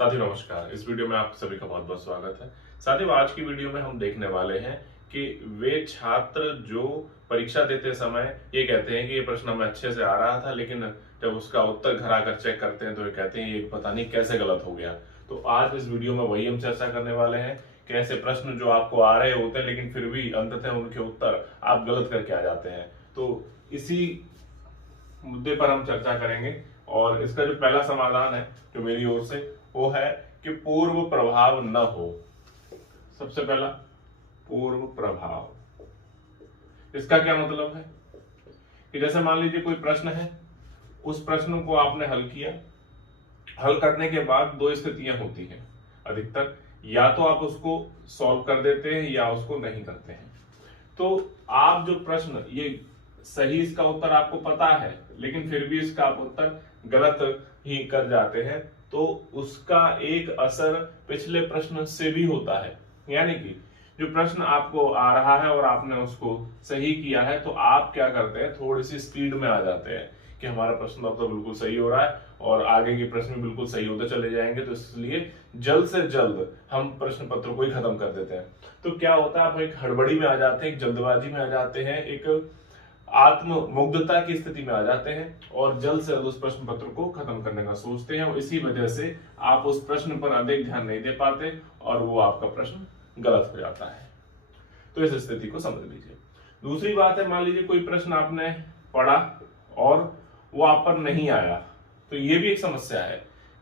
साथियों नमस्कार। इस वीडियो में आप सभी का बहुत बहुत स्वागत है। साथियों आज की वीडियो में हम देखने वाले हैं कि वे छात्र जो परीक्षा देते समय ये कहते हैं कि ये प्रश्न हमें अच्छे से आ रहा था, लेकिन जब उसका उत्तर घर आकर चेक करते हैं तो ये कहते हैं ये पता नहीं कैसे गलत हो गया। तो आज इस वीडियो में वही हम चर्चा करने वाले हैं कि ऐसे प्रश्न जो आपको आ रहे होते हैं लेकिन फिर भी अंततः उनके उत्तर आप गलत करके आ जाते हैं। तो इसी मुद्दे पर हम चर्चा करेंगे और इसका जो पहला समाधान है जो मेरी ओर से वो है कि पूर्व प्रभाव न हो। सबसे पहला पूर्व प्रभाव, इसका क्या मतलब है कि जैसे मान लीजिए कोई प्रश्न है, उस प्रश्न को आपने हल किया, हल करने के बाद दो स्थितियां होती हैं अधिकतर, या तो आप उसको सॉल्व कर देते हैं या उसको नहीं करते हैं। तो आप जो प्रश्न ये सही इसका उत्तर आपको पता है लेकिन फिर भी इसका आप उत्तर गलत ही कर जाते हैं, तो उसका एक असर पिछले प्रश्न से भी होता है। यानी कि जो प्रश्न आपको आ रहा है और आपने उसको सही किया है तो आप क्या करते हैं, थोड़ी सी स्पीड में आ जाते हैं कि हमारा प्रश्न अब तो बिल्कुल सही हो रहा है और आगे के प्रश्न भी बिल्कुल सही होते चले जाएंगे, तो इसलिए जल्द से जल्द हम प्रश्न पत्र को ही खत्म कर देते हैं। तो क्या होता है, आप एक हड़बड़ी में आ जाते हैं, एक जल्दबाजी में आ जाते हैं, एक आत्म मुग्धता की स्थिति में आ जाते हैं और जल्द से जल्द उस प्रश्न पत्र को खत्म करने का सोचते हैं और इसी वजह से आप उस प्रश्न पर अधिक ध्यान नहीं दे पाते और वो आपका प्रश्न गलत हो जाता है। तो इस स्थिति को समझ लीजिए। दूसरी बात है, मान लीजिए कोई प्रश्न आपने पढ़ा और वो आप पर नहीं आया, तो ये भी एक समस्या है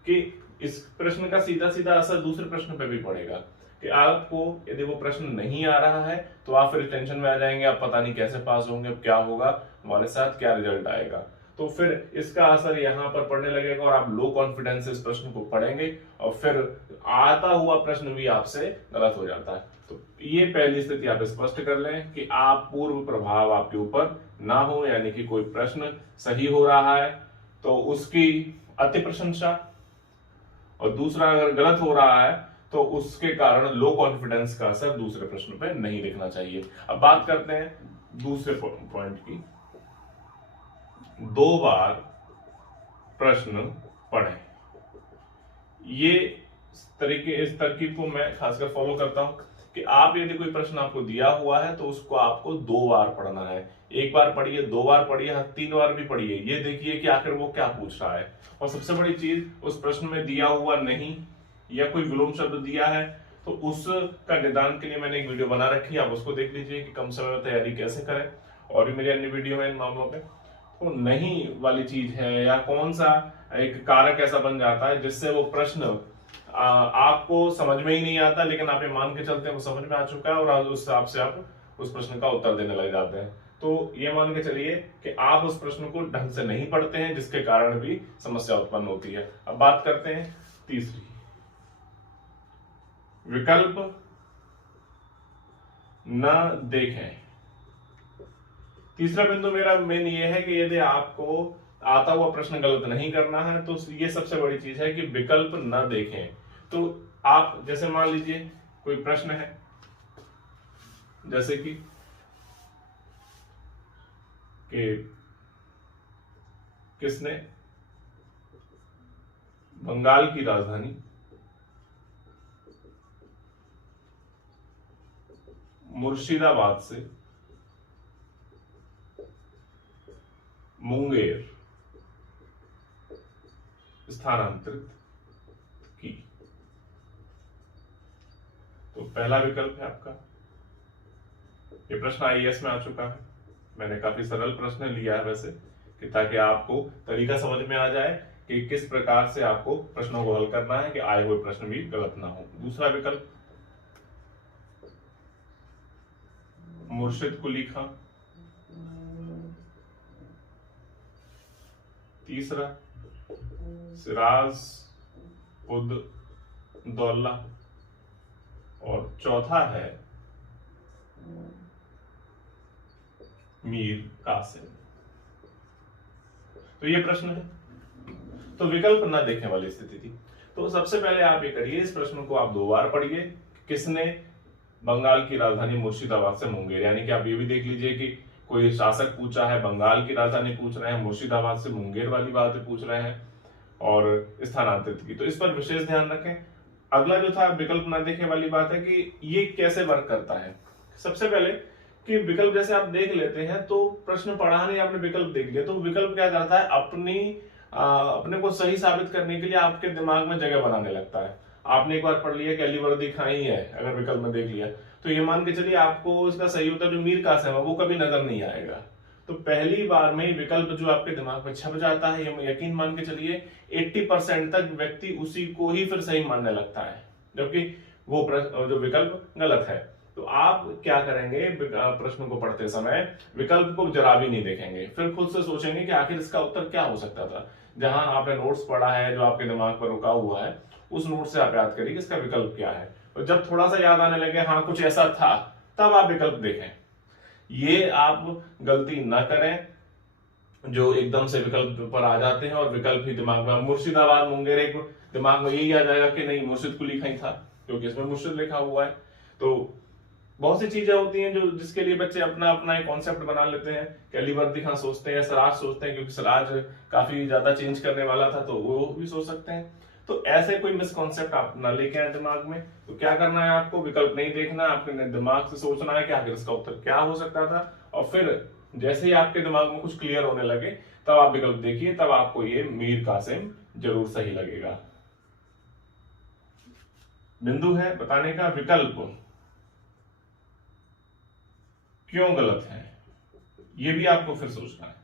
कि इस प्रश्न का सीधा सीधा असर दूसरे प्रश्न पे भी पड़ेगा कि आपको यदि वो प्रश्न नहीं आ रहा है तो आप फिर टेंशन में आ जाएंगे, आप पता नहीं कैसे पास होंगे, अब क्या होगा हमारे साथ, क्या रिजल्ट आएगा। तो फिर इसका असर यहाँ पर पड़ने लगेगा और आप लो कॉन्फिडेंस से इस प्रश्न को पढ़ेंगे और फिर आता हुआ प्रश्न भी आपसे गलत हो जाता है। तो ये पहली स्थिति आप स्पष्ट कर लें कि आप पूर्व प्रभाव आपके ऊपर ना हो, यानी कि कोई प्रश्न सही हो रहा है तो उसकी अति प्रशंसा, और दूसरा अगर गलत हो रहा है तो उसके कारण लो कॉन्फिडेंस का असर दूसरे प्रश्न पे नहीं दिखना चाहिए। अब बात करते हैं दूसरे पॉइंट की, दो बार प्रश्न पढ़ें। ये इस तरकीब को मैं खासकर फॉलो करता हूं कि आप यदि कोई प्रश्न आपको दिया हुआ है तो उसको आपको दो बार पढ़ना है। एक बार पढ़िए, दो बार पढ़िए, तीन बार भी पढ़िए, ये देखिए कि आखिर वो क्या पूछ रहा है। और सबसे बड़ी चीज, उस प्रश्न में दिया हुआ नहीं या कोई विलोम शब्द दिया है तो उसका निदान के लिए मैंने एक वीडियो बना रखी है, आप उसको देख लीजिए कि कम समय में तैयारी कैसे करें। और भी मेरी अन्य वीडियो है इन मामलों पे। तो नहीं वाली चीज है या कौन सा एक कारक ऐसा बन जाता है जिससे वो प्रश्न आपको समझ में ही नहीं आता, लेकिन आप ये मान के चलते हैं वो समझ में आ चुका है और उस हिसाब से आप उस प्रश्न का उत्तर देने लग जाते हैं। तो ये मान के चलिए कि आप उस प्रश्न को ढंग से नहीं पढ़ते हैं, जिसके कारण भी समस्या उत्पन्न होती है। अब बात करते हैं तीसरी, विकल्प न देखें। तीसरा बिंदु मेरा मेन ये है कि यदि आपको आता हुआ प्रश्न गलत नहीं करना है तो ये सबसे बड़ी चीज है कि विकल्प न देखें। तो आप जैसे मान लीजिए कोई प्रश्न है, जैसे कि किसने बंगाल की राजधानी मुर्शिदाबाद से मुंगेर स्थानांतरित की। तो पहला विकल्प है आपका, ये प्रश्न आईएएस में आ चुका है। मैंने काफी सरल प्रश्न लिया है वैसे, कि ताकि आपको तरीका समझ में आ जाए कि किस प्रकार से आपको प्रश्नों को हल करना है कि आए हुए प्रश्न भी गलत ना हो। दूसरा विकल्प, मुर्शिद कुली खां। तीसरा, सिराज उद दौला। और चौथा है मीर कासिम। तो ये प्रश्न है, तो विकल्प ना देखने वाली स्थिति थी। तो सबसे पहले आप ये करिए, इस प्रश्न को आप दो बार पढ़िए, किसने बंगाल की राजधानी मुर्शिदाबाद से मुंगेर, यानी कि आप ये भी देख लीजिए कि कोई शासक पूछा है, बंगाल की राजधानी पूछ रहे हैं, मुर्शिदाबाद से मुंगेर वाली बात पूछ रहे हैं। और स्थानांतरित की। तो इस पर विशेष ध्यान रखें। अगला जो था विकल्प न देखने वाली बात है कि ये कैसे वर्क करता है। सबसे पहले कि विकल्प जैसे आप देख लेते हैं तो प्रश्न पढ़ा नहीं, आपने विकल्प देख लिया, तो विकल्प क्या करता है, अपने को सही साबित करने के लिए आपके दिमाग में जगह बनाने लगता है। आपने एक बार पढ़ लिया कि अली वर्दी खां ही है, अगर विकल्प में देख लिया तो ये मान के चलिए आपको इसका सही उत्तर जो मीर कासिम है वो कभी नजर नहीं आएगा। तो पहली बार में विकल्प जो आपके दिमाग में छप जाता है, ये यकीन मान के चलिए 80% तक व्यक्ति उसी को ही फिर सही मानने लगता है, जबकि वो जो विकल्प गलत है। तो आप क्या करेंगे, प्रश्न को पढ़ते समय विकल्प को जरा भी नहीं देखेंगे, फिर खुद से सोचेंगे कि आखिर इसका उत्तर क्या हो सकता था। जहां आपने नोट्स पढ़ा है, जो आपके दिमाग पर रुका हुआ है, उस नोट से आप याद करिए इसका विकल्प क्या है। और जब थोड़ा सा याद आने लगे हाँ कुछ ऐसा था, तब आप विकल्प देखें। ये आप गलती ना करें जो एकदम से विकल्प पर आ जाते हैं और विकल्प ही दिमाग में, मुर्शिदाबाद मुंगेर, एक दिमाग में यही आ जाएगा कि नहीं मुर्शिद कुली खां ही था क्योंकि इसमें मुर्शिद लिखा हुआ है। तो बहुत सी चीजें होती हैं जो जिसके लिए बच्चे अपना अपना एक कॉन्सेप्ट बना लेते हैं। अली वर्दी खां सोचते हैं, सिराज सोचते हैं, क्योंकि सिराज काफी ज्यादा चेंज करने वाला था तो वो भी सोच सकते हैं। तो ऐसे कोई मिसकॉन्सेप्ट आप ना लेके आए दिमाग में। तो क्या करना है, आपको विकल्प नहीं देखना, आपने दिमाग से सोचना है कि आखिर इसका उत्तर क्या हो सकता था, और फिर जैसे ही आपके दिमाग में कुछ क्लियर होने लगे तब आप विकल्प देखिए, तब आपको ये मीर कासिम जरूर सही लगेगा। बिंदु है बताने का विकल्प क्यों गलत है, ये भी आपको फिर सोचना है।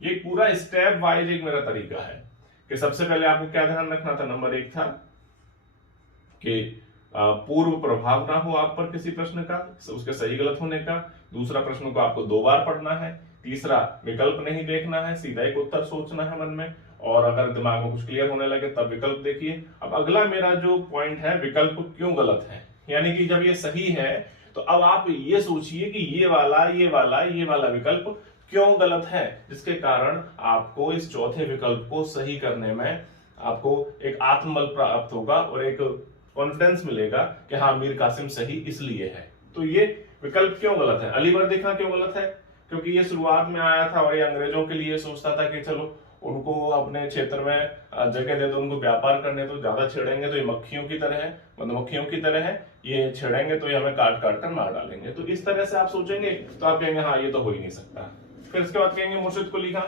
ये पूरा स्टेप वाइज एक मेरा तरीका है कि सबसे पहले आपको क्या ध्यान रखना था। नंबर 1 था कि पूर्व प्रभाव ना हो आप पर किसी प्रश्न का, उसके सही गलत होने का। दूसरा, प्रश्न को आपको 2 बार पढ़ना है। तीसरा, विकल्प नहीं देखना है, सीधा एक उत्तर सोचना है मन में, और अगर दिमाग में कुछ क्लियर होने लगे तब विकल्प देखिए। अब अगला मेरा जो पॉइंट है, विकल्प क्यों गलत है, यानी कि जब ये सही है तो अब आप ये सोचिए कि ये वाला विकल्प क्यों गलत है, जिसके कारण आपको इस चौथे विकल्प को सही करने में आपको एक आत्मबल प्राप्त होगा और एक कॉन्फिडेंस मिलेगा कि हाँ मीर कासिम सही इसलिए है। तो ये विकल्प क्यों गलत है। अली वर्दी खां क्यों गलत है, क्योंकि ये शुरुआत में आया था और ये अंग्रेजों के लिए सोचता था कि चलो उनको अपने क्षेत्र में जगह दे दो, उनको व्यापार करने तो, ज्यादा छेड़ेंगे तो ये मक्खियों की तरह है, मधुमक्खियों की तरह है, ये छेड़ेंगे तो ये हमें काट काट कर मार डालेंगे। तो इस तरह से आप सोचेंगे तो आप कहेंगे हाँ ये तो हो ही नहीं सकता। फिर इसके बाद कहेंगे मुर्शिद कुली खां,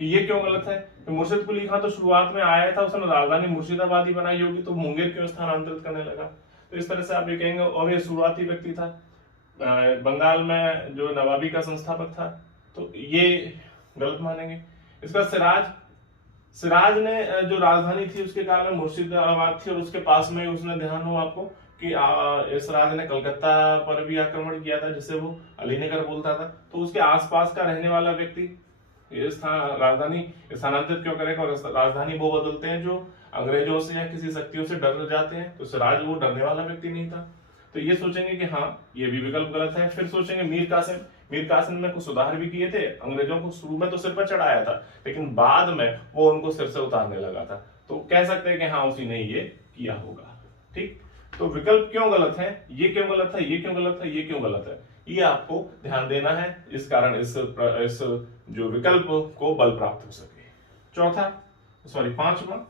ये क्यों गलत है। तो मुर्शिद कुली खां तो शुरुआत में आया था, उसने राजधानी मुर्शिदाबाद ही बनाई होगी, तो मुंगेर क्यों स्थानांतरित करने लगा। तो इस तरह से आप ये कहेंगे। और ये शुरुआती व्यक्ति था, बंगाल में जो नवाबी का संस्थापक था, तो ये गलत मानेंगे। इसका सिराज ने जो राजधानी थी उसके काल में मुर्शिदाबाद थी, और उसके पास में उसने, ध्यान हो आपको कि सिराज ने कलकत्ता पर भी आक्रमण किया था जिसे वो अलीनगर बोलता था। तो उसके आसपास का रहने वाला व्यक्ति राजधानी स्थानांतरित क्यों करेगा, और राजधानी वो बदलते हैं जो अंग्रेजों से या किसी शक्तियों से डर जाते हैं। तो सिराज वो डरने वाला व्यक्ति नहीं था। तो ये सोचेंगे कि हाँ ये भी विकल्प गलत है। फिर सोचेंगे मीर कासिम ने कुछ सुधार भी किए थे, अंग्रेजों को शुरू में तो सिर पर चढ़ाया था लेकिन बाद में वो उनको सिर से उतारने लगा था, तो कह सकते हैं कि हाँ उसी ने ये किया होगा। ठीक, तो विकल्प क्यों गलत है, ये क्यों गलत है, ये क्यों गलत है, ये क्यों गलत है, ये आपको ध्यान देना है। इस कारण इस जो विकल्प को बल प्राप्त हो सके। पांचवा,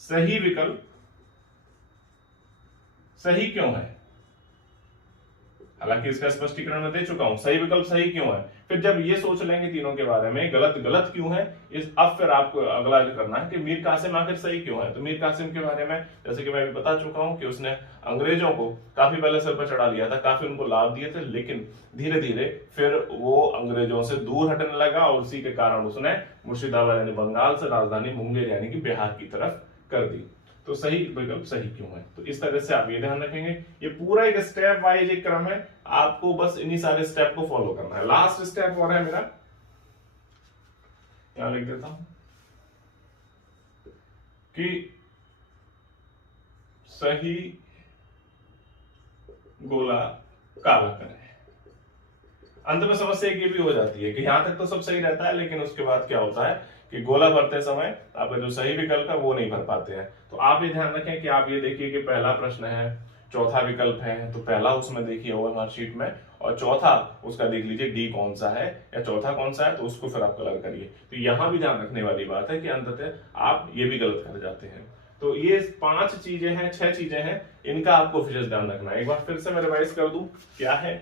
सही विकल्प सही क्यों है। हालांकि इसका स्पष्टीकरण मैं दे चुका हूं, सही विकल्प सही क्यों है। फिर जब ये सोच लेंगे तीनों के बारे में, गलत क्यों है, अब फिर आपको अगला करना है कि मीर कासिम आखिर सही क्यों है। तो मीर कासिम के बारे में जैसे कि मैं भी बता चुका हूं कि उसने अंग्रेजों को काफी पहले सिर पर चढ़ा लिया था, काफी उनको लाभ दिए थे, लेकिन धीरे धीरे फिर वो अंग्रेजों से दूर हटने लगा और उसी के कारण उसने मुर्शिदाबाद यानी बंगाल से राजधानी मुंगेर यानी कि बिहार की तरफ कर दी। तो सही विकल्प सही क्यों है। तो इस तरह से आप ये ध्यान रखेंगे। ये पूरा एक स्टेप वाइज एक क्रम है, आपको बस इन्हीं सारे स्टेप को फॉलो करना है। लास्ट स्टेप और है मेरा, यहां लिख देता हूं कि सही गोला काला करें। अंत में समस्या ये भी हो जाती है कि यहां तक तो सब सही रहता है, लेकिन उसके बाद क्या होता है कि गोला भरते समय आपका जो सही विकल्प है वो नहीं भर पाते हैं। तो आप ये ध्यान रखें कि आप ये देखिए कि पहला प्रश्न है, चौथा विकल्प है, तो पहला उसमें देखिए ओएमआर शीट में, और चौथा उसका देख लीजिए डी कौन सा है या चौथा कौन सा है, तो उसको फिर आप कलर करिए। तो यहां भी ध्यान रखने वाली बात है कि अंततः आप ये भी गलत कर जाते हैं। तो ये 5 चीजें हैं, 6 चीजें हैं, इनका आपको विशेष ध्यान रखना है। एक बार फिर से मैं रिवाइज कर दूं, क्या है,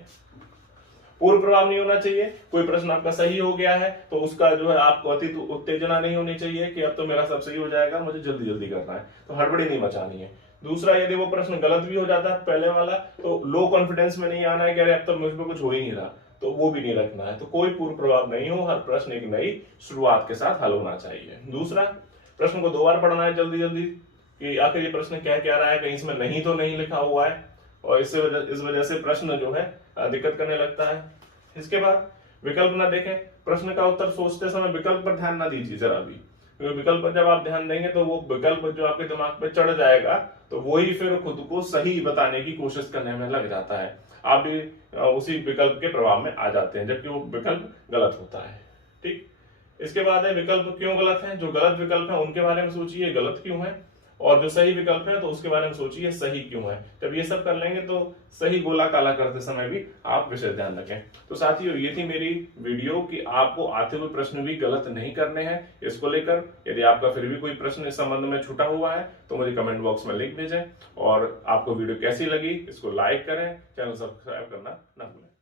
पूर्व प्रभाव नहीं होना चाहिए। कोई प्रश्न आपका सही हो गया है तो उसका जो है आपको अति उत्तेजना नहीं होनी चाहिए कि अब तो मेरा सब सही हो जाएगा, मुझे जल्दी जल्दी करना है, तो हड़बड़ी नहीं मचानी है। दूसरा, यदि वो प्रश्न गलत भी हो जाता है पहले वाला, तो लो कॉन्फिडेंस में नहीं आना है कि अरे अब तो मुझ पर कुछ हो ही नहीं रहा, तो वो भी नहीं रखना है। तो कोई पूर्व प्रभाव नहीं हो, हर प्रश्न एक नई शुरुआत के साथ हल होना चाहिए। दूसरा, प्रश्न को 2 बार पढ़ना है जल्दी जल्दी कि आखिर ये प्रश्न क्या रहा है, कहीं इसमें नहीं तो नहीं लिखा हुआ है, और इस वजह से प्रश्न जो है दिक्कत करने लगता है। इसके बाद विकल्प ना देखें, प्रश्न का उत्तर सोचते समय विकल्प पर ध्यान ना दीजिए जरा भी, क्योंकि विकल्प पर जब आप ध्यान देंगे तो वो विकल्प जो आपके दिमाग पे चढ़ जाएगा, तो वो ही फिर खुद को सही बताने की कोशिश करने में लग जाता है, आप भी उसी विकल्प के प्रभाव में आ जाते हैं, जबकि वो विकल्प गलत होता है। ठीक, इसके बाद है विकल्प क्यों गलत है। जो गलत विकल्प है उनके बारे में सोचिए गलत क्यों है, और जो सही विकल्प है तो उसके बारे में सोचिए सही क्यों है। जब ये सब कर लेंगे तो सही गोला काला करते समय भी आप विशेष ध्यान रखें। तो साथियों, ये थी मेरी वीडियो कि आपको आते हुए प्रश्न भी गलत नहीं करने हैं। इसको लेकर यदि आपका फिर भी कोई प्रश्न इस संबंध में छूटा हुआ है तो मुझे कमेंट बॉक्स में लिख भेजें, और आपको वीडियो कैसी लगी इसको लाइक करें, चैनल सब्सक्राइब करना ना भूलें।